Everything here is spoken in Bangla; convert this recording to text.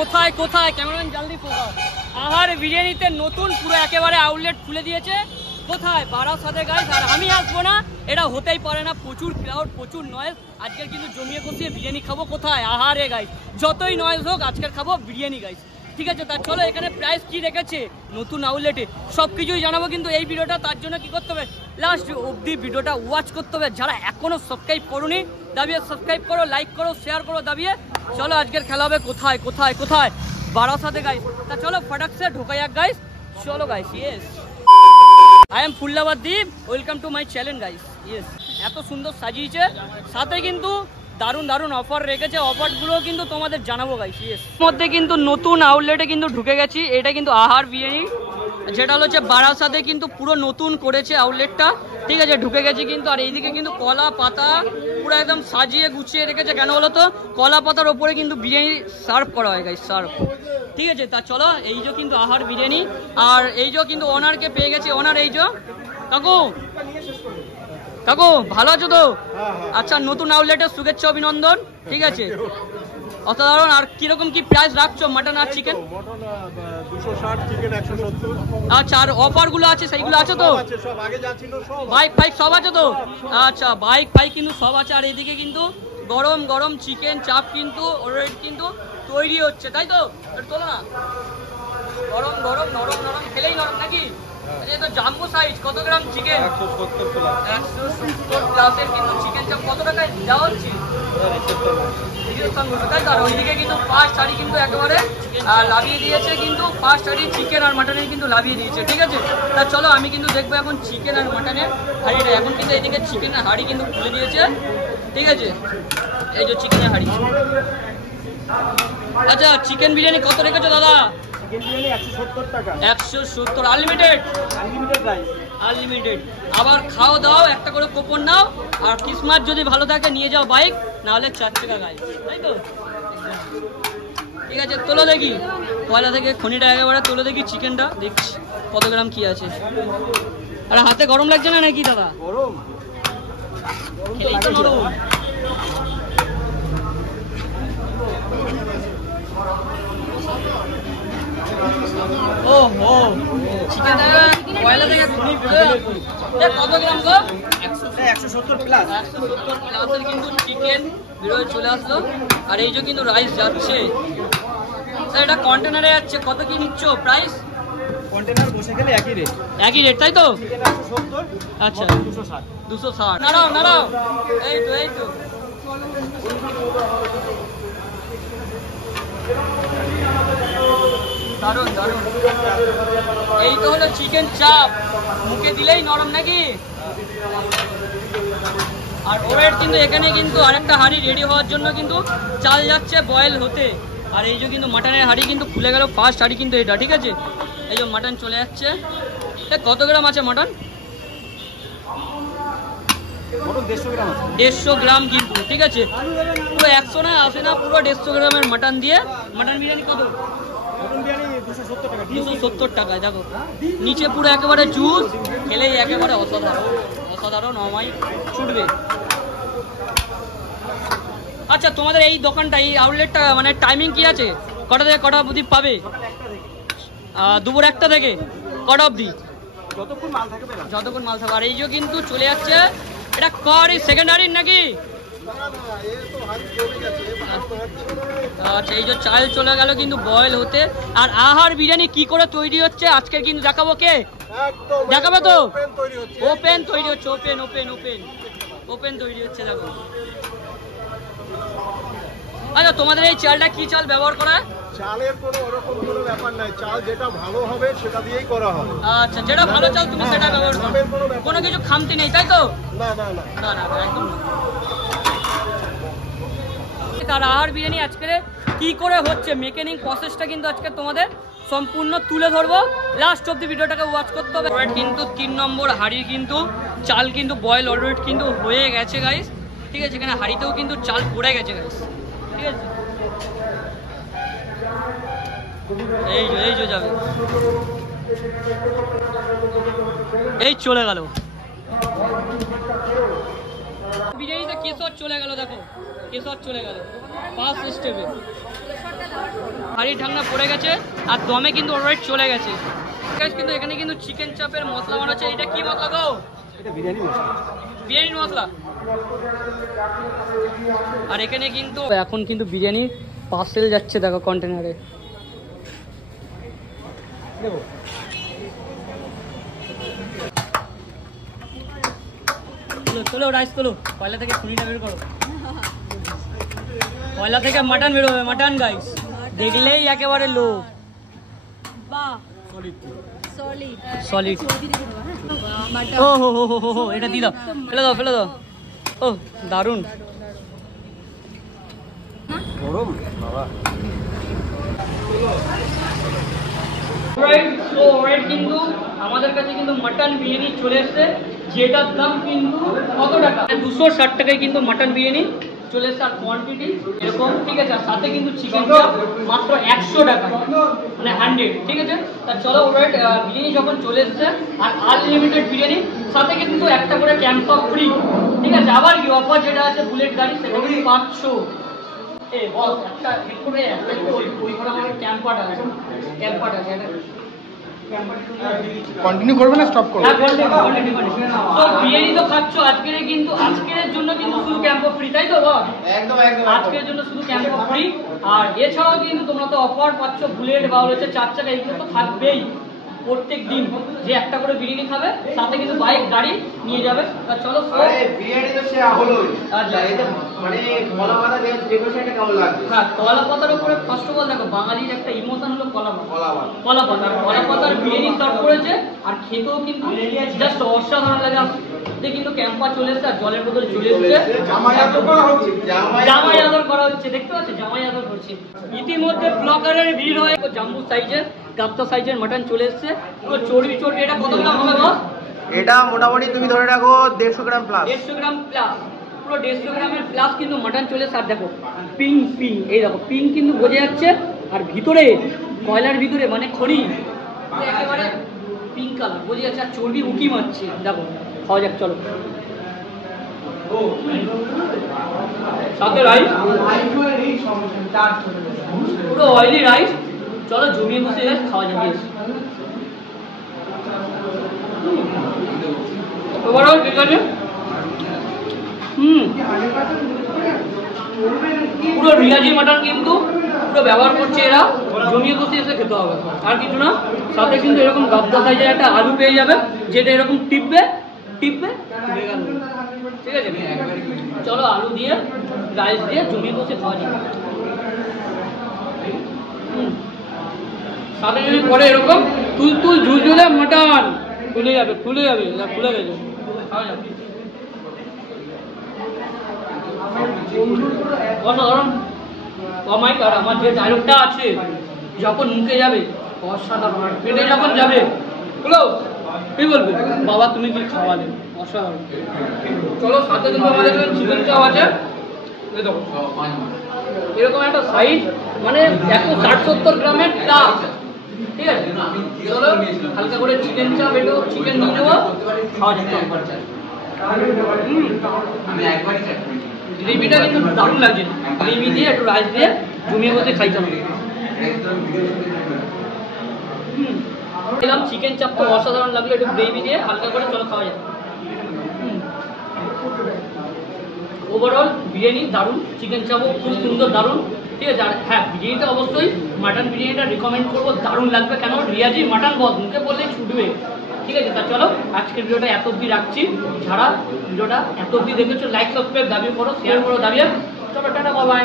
কোথায় কোথায় ক্যামেরাম্যান জলদি ফোকাস। আহার বিরিয়ানিতে নতুন পুরো একেবারে আউটলেট খুলে দিয়েছে। কোথায়? বারাসাতে গাইস। আর আমি আসবো না, এটা হতেই পারে না। প্রচুর ক্রাউড, প্রচুর নয়েজ। আজকের কিন্তু জমিয়ে কষিয়ে বিরিয়ানি খাবো। কোথায়? আহারে গাইস, যতই নয়েজ হোক আজকের খাবো বিরিয়ানি গাইস। ঠিক আছে, তার চলো এখানে প্রাইস কি রেখেছে নতুন আউটলেটে সব কিছুই জানাবো। কিন্তু এই ভিডিওটা তার জন্য কি করতে হবে, লাস্ট অবধি ভিডিওটা ওয়াচ করতে হবে। যারা এখনো সাবস্ক্রাইব করোনি দাবিয়ে সাবস্ক্রাইব করো, লাইক করো, শেয়ার করো দাবিয়ে। চলো আজকের খেলা হবে কোথায় কোথায় কোথায়, বারাসাতে গাইস। তা চলো ফটাক সে ঢোকা যাক গাইস। চলো গাইস। ইয়েস, আই এম ফুল্লাবাদীপ, welcome to my channel guys. Yes, এত সুন্দর সাজিয়েছে, সাথে কিন্তু দারুণ দারুণ অফার রেখেছে। অফারগুলো কিন্তু তোমাদের জানাবো গাইস। ইয়েস, মধ্যে কিন্তু নতুন আউটলেটে কিন্তু ঢুকে গেছি। এটা কিন্তু আহার বিরিয়ানি, যেটা হলো যে বারাসাতে কিন্তু পুরো নতুন করেছে আউটলেটটা। ঠিক আছে, ঢুকে গেছি কিন্তু। আর এইদিকে কিন্তু কলা পাতা পুরো একদম সাজিয়ে গুছিয়ে রেখেছে। কেন বলো তো, কলা পাতার ওপরে কিন্তু বিরিয়ানি সার্ভ করা হয় গাইস, সার্ভ। ঠিক আছে, তা চলো এই যে কিন্তু আহার বিরিয়ানি। আর এই যে কিন্তু ওনারকে পেয়ে গেছি। ওনার এই যে কাকু, কাকু ভালো আছো তো? আচ্ছা, নতুন আউটলেটের শুভেচ্ছা অভিনন্দন। ঠিক আছে, অসাধারণ। আর কিরকম কি প্রাইস রাখছো মাটন আর চিকেন? 260, চিকেন 170। আচ্ছা, আর অফারগুলো আছে সেইগুলো আছে তো? বাইক ফাইক সব আছে তো? আচ্ছা, বাইক ফাইক কিন্তু সব আছে। আর এইদিকে কিন্তু গরম গরম চিকেন চাপ কিন্তু অলরেডি কিন্তু তৈরি হচ্ছে, তাই তো? তোলো না, গরম গরম নরম নরম, খেলেই নরম নাকি? তো জাম্বো সাইজ। কত গ্রাম চিকেন? 170 প্লাসের কিন্তু চিকেন চাপ। কত টাকায় দেওয়া হচ্ছে? তাই তো। আর ওইদিকে কিন্তু ফার্স্ট হাঁড়ি কিন্তু একেবারে লাভিয়ে দিয়েছে, কিন্তু ফার্স্ট হাঁড়ি চিকেন আর মাটনের কিন্তু লাভিয়ে দিয়েছে। ঠিক আছে, তা চলো আমি কিন্তু দেখবো এখন চিকেন আর মাটনের হাঁড়িটা। এখন কিন্তু এইদিকে চিকেনের হাঁড়ি কিন্তু খুলে দিয়েছে। ঠিক আছে, এই যে চিকেনের হাঁড়ি। আচ্ছা, চিকেন বিরিয়ানি কত রেখেছো দাদা? চিকেন বিরিয়ানি 170 টাকা। 170 আনলিমিটেড? Unlimited price, unlimited. আবার খাও দাও, একটা করে কুপন নাও। আর কিসমত যদি ভালো থাকে নিয়ে যাও বাইক, নাহলে 4 টাকা গাই, তাই তো? ঠিক আছে, তোলো দেখি পয়লা থেকে খনিটা একেবারে তোলো দেখি চিকেনটা, দেখছি কত গ্রাম কি আছে। আর হাতে গরম লাগছে না নাকি দাদা? গরম খেলেই তো নরম। ও হো, চিকেনটা পয়লা থেকে খুবই কত গ্রাম গো? 170 প্লাস। 170 প্লাসের কিন্তু চিকেন বেরোয় চলে আসলো। আর এই যে কিন্তু রাইস যাচ্ছে। স্যার এটা কন্টেনারে যাচ্ছে, কত কি নিচ্ছ প্রাইস? কন্টেনার বসে গেলে একই রেট। একই রেট, তাই তো? চিকেন 170, আচ্ছা 260। 260। নাড়াও নাড়াও, এই তো এই তো। দারুণ দারুণ। এই তো হলো চিকেন চাপ, মুখে দিলেই নরম নাকি? আর ওরের কিন্তু এখানে কিন্তু আরেকটা হাঁড়ি রেডি হওয়ার জন্য কিন্তু চাল যাচ্ছে বয়েল হতে। আর এই যে কিন্তু মাটনের হাঁড়ি কিন্তু খুলে গেল, ফার্স্ট হাঁড়ি কিন্তু এটা। ঠিক আছে, এই যে মাটন চলে যাচ্ছে। কত গ্রাম আছে মাটন? 150 গ্রাম আছে। 150 গ্রাম কিন্তু। ঠিক আছে, পুরো 100 না আসে না, পুরো 150 গ্রামের মাটন দিয়ে মাটন বিরিয়ানি। কত? মটন বিরিয়ানি 270 টাকা। 270 টাকায়। দেখো নিচে পুরো একেবারে জুস, খেলেই একেবারে অসাধারণ অসাধারণ, আমায় ছুটবে। আচ্ছা, তোমাদের এই দোকানটা, এই আউটলেটটা মানে টাইমিং কি আছে? কটা থেকে কটা অবধি পাবে? দুপুর 1টা থেকে কটা অবধি? যতক্ষণ মাল থাকবে না। যতক্ষণ মাল থাকবে। আর এই যে কিন্তু চলে যাচ্ছে, এটা করি সেকেন্ডারি নাকি? আচ্ছা, এই যে চাল চলে গেল কিন্তু বয়েল হতে। আর আহার বিরিয়ানি কি করে তৈরি হচ্ছে আজকের কিন্তু দেখাবো। কে দেখাবে তো? ওপেন তৈরি হচ্ছে, ওপেন ওপেন ওপেন ওপেন তৈরি হচ্ছে। দেখো, আচ্ছা তোমাদের এই চালটা কি চাল ব্যবহার করা? চালের কোনো ওরকম কোনো ব্যাপার নাই, চাল যেটা ভালো হবে সেটা দিয়েই করা হয়। আচ্ছা, যেটা ভালো চাল তুমি সেটা ব্যবহার করো, কোনো কিছু খামতি নেই, তাই তো? না না না না না, একদম। তার আহার বিরিয়ানি আজকে কি করে হচ্ছে মেকানিং প্রসেসটা কিন্তু আজকে তোমাদের সম্পূর্ণ তুলে ধরবো। লাস্ট অব দি ভিডিওটাকে ওয়াচ করতে হবে। কিন্তু 3 নম্বর হাঁড়ির কিন্তু চাল কিন্তু বয়েল অলরেডি কিন্তু হয়ে গেছে গাইস। ঠিক আছে, এখানে হাঁড়িতেও কিন্তু চাল পড়ে গেছে গাইস। ঠিক আছে, এই যে যাবে, এই চলে গেল বিরিয়ানিতে। কেশর চলে গেল, দেখো কেশর চলে গেল ফার্স্ট স্টেপে। হাড়ি ঢাকনা পড়ে গেছে আর দমে কিন্তু অলরেডি চলে গেছে। কিন্তু এখানে কিন্তু চিকেন চাপের মশলা বানাচ্ছে। এটা কি মশলা গো? এটা বিরিয়ানি মশলা। বিরিয়ানির মশলা। আর এখানে কিন্তু এখন কিন্তু বিরিয়ানি পার্সেল যাচ্ছে, দেখো কন্টেনারে। চলো রাইস তোলো, পয়লা থেকে খুনিটা বের করো। পয়লা থেকে মাটন বেরোবে, মাটন গাইস দেখলেই একেবারে লো। সলিড। ও হো হো হো হো, এটা দিয়ে দাও, ফেলে দাও ফেলে দাও। ও দারুণ গরম বাবা। কিন্তু আমাদের কাছে কিন্তু মাটন বিরিয়ানি চলে এসছে, যেটার দাম কিন্তু কত টাকা? 260 টাকায় কিন্তু মাটন বিরিয়ানি চলে এসছে। আর কোয়ান্টিটি এরকম, ঠিক আছে। আর সাথে কিন্তু চিকেন চাপ মাত্র 100 টাকা, মানে 100, ঠিক আছে। তা চলো ওরাইট, বিরিয়ানি যখন চলে এসছে আর আনলিমিটেড বিরিয়ানি, সাথে কিন্তু একটা করে ক্যাম্পা ফ্রি, ঠিক আছে। আবার কি অফার যেটা আছে বুলেট গাড়ি, সেটা কিন্তু 500। এই বল একটা হিট করে একটা ওই করে আমাদের ক্যাম্পাটা আছে, ক্যাম্পাটা আছে। কন্টিনিউ করবে না স্টপ করবে? তো বিরিয়ানি তো খাচ্ছ আজকের, কিন্তু আজকের জন্য কিন্তু শুধু ক্যাম্পো ফ্রি, তাই তো বল? একদম একদম। আজকের জন্য শুধু ক্যাম্পো ফ্রি। আর এছাড়াও কিন্তু তোমরা তো অফার পাচ্ছ, বুলেট বা হচ্ছে 4 চাকা, এগুলো তো থাকবেই প্রত্যেক দিন। যে একটা করে বিরিয়ানি খাবে, সাথে কিন্তু বাইক গাড়ি নিয়ে যাবে। তা চলো বিরিয়ানি তো সে হলোই। আচ্ছা, এটা মানে কলা পাতা দিয়ে ডেকোরেশনটা কেমন লাগছে? হ্যাঁ, কলা পাতার উপরে ফার্স্ট অফ অল দেখো, বাঙালির একটা ইমোশন হলো কলা পাতা। কলা পাতা। কলা পাতা, কলা পাতার বিরিয়ানি সার্ভ করেছে। আর খেতেও কিন্তু জাস্ট অসাধারণ লাগে। আসতে কিন্তু ক্যাম্পা চলে এসছে আর জলের বোতল চলে এসছে। জামাই আদর করা হচ্ছে। জামাই আদর করা হচ্ছে, দেখতে পাচ্ছ? জামাই আদর করছে। ইতিমধ্যে ব্লগারের ভিড় হয়ে জাম্বু সাইজের, গাপ্তা সাইজের মাটন চলে এসছে, পুরো চর্বি চর্বি। এটা কত গ্রাম হবে বস? এটা মোটামুটি তুমি ধরে রাখো 150 গ্রাম প্লাস। 150 গ্রাম প্লাস, পুরো 150 গ্রামের প্লাস কিন্তু মাটন চলে এসছে। আর দেখো পিং পিং, এই দেখো পিং কিন্তু বোঝা যাচ্ছে। আর ভিতরে কয়লার ভিতরে মানে খড়ি, একেবারে পিঙ্ক কালার বোঝা যাচ্ছে। আর চর্বি উঁকি মারছে, দেখো। খাওয়া যাক, চলো। সাথে রাইস, পুরো অয়েলি রাইস। চলো জমিয়ে বসে খাওয়া যাবে। ওভারঅল ঠিক আছে। পুরো রিয়াজি মাটন কিন্তু পুরো ব্যবহার করছে এরা, জমিয়ে বসে এসে খেতে হবে, আর কিছু না। সাথে কিন্তু এরকম গাবদা সাইজের একটা আলু পেয়ে যাবে, যেটা এরকম টিপবে টিপবে, ঠিক আছে। চলো আলু দিয়ে রাইস দিয়ে জমিয়ে বসে খাওয়া যাবে। সাথে যদি পরে এরকম তুল তুল ঝুলঝুলে মাটন, খুলে যাবে খুলে যাবে, খুলে গেছে। অসাধারণ। আর আমার যে ডায়লগটা আছে, যখন মুখে যাবে অসাধারণ, পেটে যখন যাবে হলো কি বলবে, বাবা তুমি কি খাওয়ালে, অসাধারণ। চলো সাথে কিন্তু আমাদের চিকেন চাপ আছে, এরকম একটা সাইজ, মানে 160-70 গ্রামের প্লাস, ঠিক আছে। চলো হালকা করে চিকেন চাপ, একটু চিকেন নিয়ে নেবো, খাওয়া যেতে। গ্রেভিটা কিন্তু দারুণ লাগছে, গ্রেভি দিয়ে একটু রাইস দিয়ে জমিয়ে বসে খাইতে হবে। খেলাম চিকেন চাপ, তো অসাধারণ লাগলো, একটু গ্রেভি দিয়ে হালকা করে, চলো খাওয়া যাবে। ওভারঅল বিরিয়ানি দারুণ, চিকেন চাপও খুব সুন্দর, দারুণ, ঠিক আছে। আর হ্যাঁ, বিরিয়ানিটা অবশ্যই মাটন বিরিয়ানিটা রিকমেন্ড করবো, দারুণ লাগবে। কেন রিয়াজি মাটন বস মুখে বললেই ছুটবে, ঠিক আছে। তা চলো আজকের ভিডিওটা এত অব্দি রাখছি। যারা ভিডিওটা এত অব্দি দেখেছো, লাইক সাবস্ক্রাইব দাবি করো, শেয়ার করো দাবিয়ে। চলো টাটা, বাই বাই।